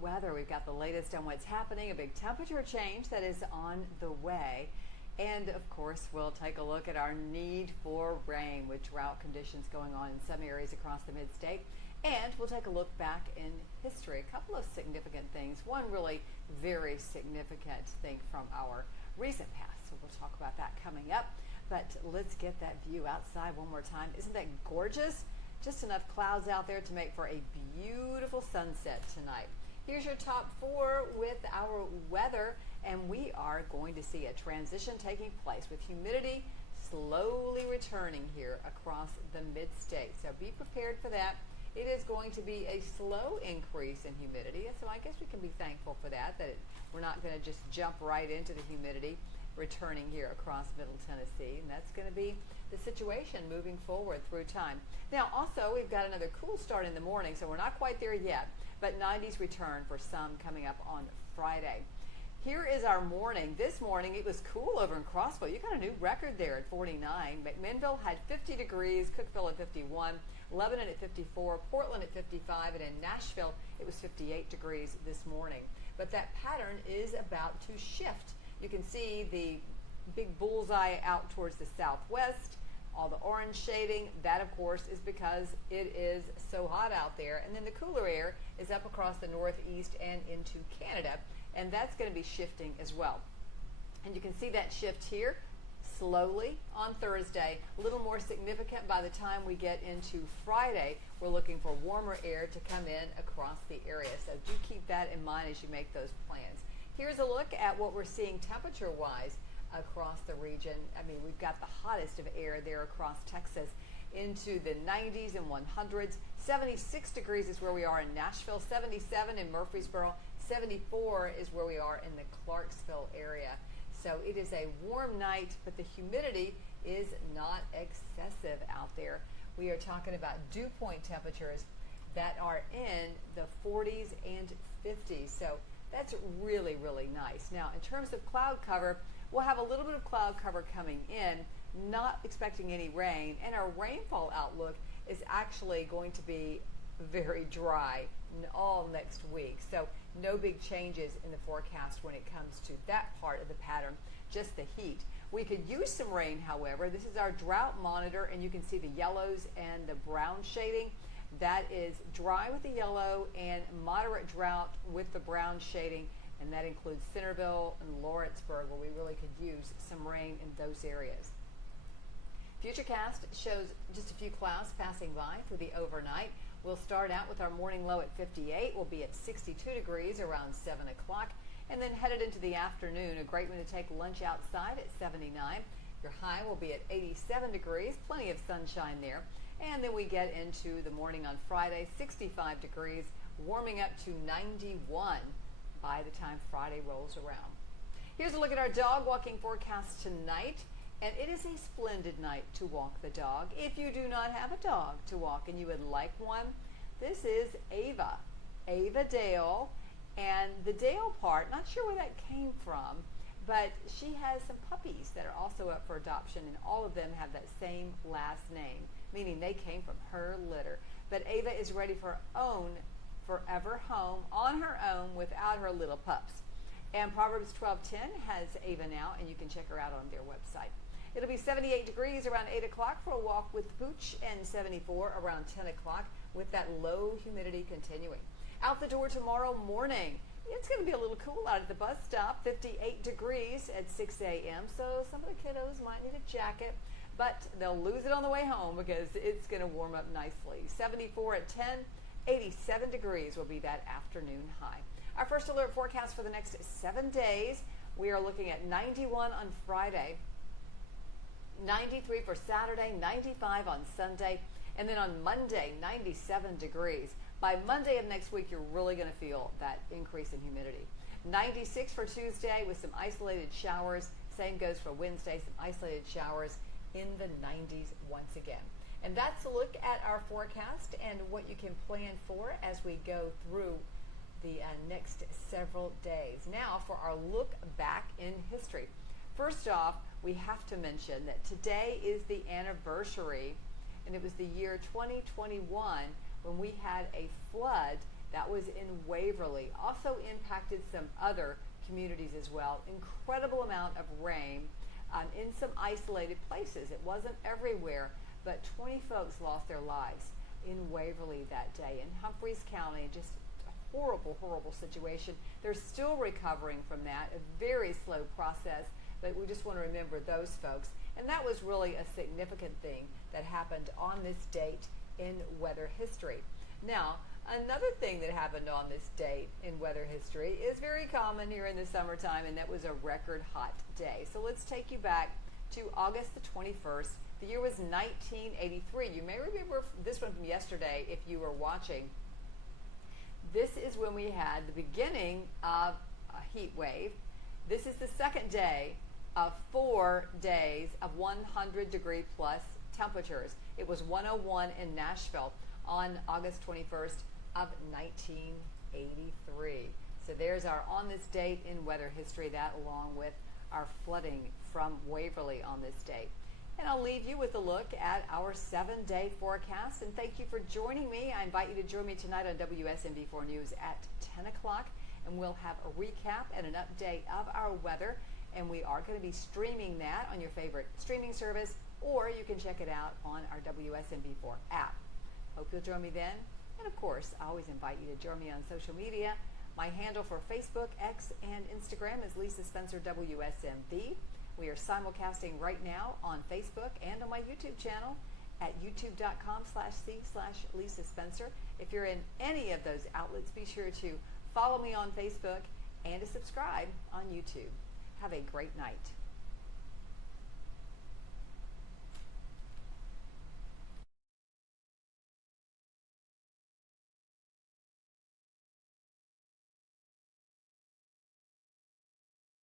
weather. We've got the latest on what's happening, a big temperature change that is on the way. And of course, we'll take a look at our need for rain with drought conditions going on in some areas across the mid-state. And we'll take a look back in history. A couple of significant things. One really very significant thing from our recent past. So we'll talk about that coming up. But let's get that view outside one more time. Isn't that gorgeous? Just enough clouds out there to make for a beautiful sunset tonight. Here's your top four with our weather, and we are going to see a transition taking place with humidity slowly returning here across the mid-state. So be prepared for that. It is going to be a slow increase in humidity, so I guess we can be thankful for that, we're not going to just jump right into the humidity returning here across Middle Tennessee, and that's going to be the situation moving forward through time. Now, also, we've got another cool start in the morning, so we're not quite there yet, but 90s return for some coming up on Friday. Here is our morning. This morning, it was cool over in Crossville. You got a new record there at 49. McMinnville had 50 degrees, Cookeville at 51, Lebanon at 54, Portland at 55, and in Nashville, it was 58 degrees this morning. But that pattern is about to shift. You can see the big bullseye out towards the southwest, all the orange shading. That, of course, is because it is so hot out there. And then the cooler air is up across the northeast and into Canada, and that's going to be shifting as well. And you can see that shift here slowly on Thursday, a little more significant by the time we get into Friday. We're looking for warmer air to come in across the area, so do keep that in mind as you make those plans. Here's a look at what we're seeing temperature-wise across the region. I mean, we've got the hottest of air there across Texas into the 90s and 100s. 76 degrees is where we are in Nashville, 77 in Murfreesboro, 74 is where we are in the Clarksville area. So it is a warm night, but the humidity is not excessive out there. We are talking about dew point temperatures that are in the 40s and 50s. So that's really, really nice. Now, in terms of cloud cover, we'll have a little bit of cloud cover coming in, not expecting any rain, and our rainfall outlook is actually going to be very dry all next week. So no big changes in the forecast when it comes to that part of the pattern, just the heat. We could use some rain, however. This is our drought monitor, and you can see the yellows and the brown shading. That is dry with the yellow and moderate drought with the brown shading, and that includes Centerville and Lawrenceburg, where we really could use some rain in those areas. Futurecast shows just a few clouds passing by through the overnight. We'll start out with our morning low at 58. We'll be at 62 degrees around 7 o'clock, and then headed into the afternoon, a great one to take lunch outside at 79. Your high will be at 87 degrees, plenty of sunshine there. And then we get into the morning on Friday, 65 degrees, warming up to 91 by the time Friday rolls around. Here's a look at our dog walking forecast tonight. And it is a splendid night to walk the dog. If you do not have a dog to walk and you would like one, this is Ava Dale. And the Dale part, not sure where that came from, but she has some puppies that are also up for adoption, and all of them have that same last name, meaning they came from her litter. But Ava is ready for her own forever home on her own without her little pups. And Proverbs 12:10 has Ava now, and you can check her out on their website. It'll be 78 degrees around 8 o'clock for a walk with Pooch, and 74 around 10 o'clock with that low humidity continuing. Out the door tomorrow morning, it's going to be a little cool out at the bus stop, 58 degrees at 6 a.m., so some of the kiddos might need a jacket, but they'll lose it on the way home because it's going to warm up nicely. 74 at 10, 87 degrees will be that afternoon high. Our first alert forecast for the next 7 days, we are looking at 91 on Friday, 93 for Saturday, 95 on Sunday, and then on Monday, 97 degrees. By Monday of next week, you're really going to feel that increase in humidity. 96 for Tuesday with some isolated showers. Same goes for Wednesday, some isolated showers in the 90s once again. And that's a look at our forecast and what you can plan for as we go through the next several days. Now for our look back in history. First off, we have to mention that today is the anniversary, and it was the year 2021 when we had a flood That was in Waverly. Also impacted some other communities as well. Incredible amount of rain in some isolated places. It wasn't everywhere, but 20 folks lost their lives in Waverly that day. In Humphreys County, just a horrible, horrible situation. They're still recovering from that, a very slow process, but we just want to remember those folks. And that was really a significant thing that happened on this date in weather history. Now, another thing that happened on this date in weather history is very common here in the summertime, and that was a record hot day. So let's take you back to August the 21st. The year was 1983. You may remember this one from yesterday if you were watching. This is when we had the beginning of a heat wave. This is the second day of 4 days of 100-degree plus temperatures. It was 101 in Nashville on August 21st of 1983. So there's our on this date in weather history, that along with our flooding from Waverly on this date. And I'll leave you with a look at our 7-day forecast. And thank you for joining me. I invite you to join me tonight on WSMV4 News at 10 o'clock. And we'll have a recap and an update of our weather. And we are going to be streaming that on your favorite streaming service, or you can check it out on our WSMV4 app. Hope you'll join me then. And of course, I always invite you to join me on social media. My handle for Facebook, X, and Instagram is Lisa Spencer WSMV. We are simulcasting right now on Facebook and on my YouTube channel at youtube.com/c/Lisa Spencer. If you're in any of those outlets, be sure to follow me on Facebook and to subscribe on YouTube. Have a great night.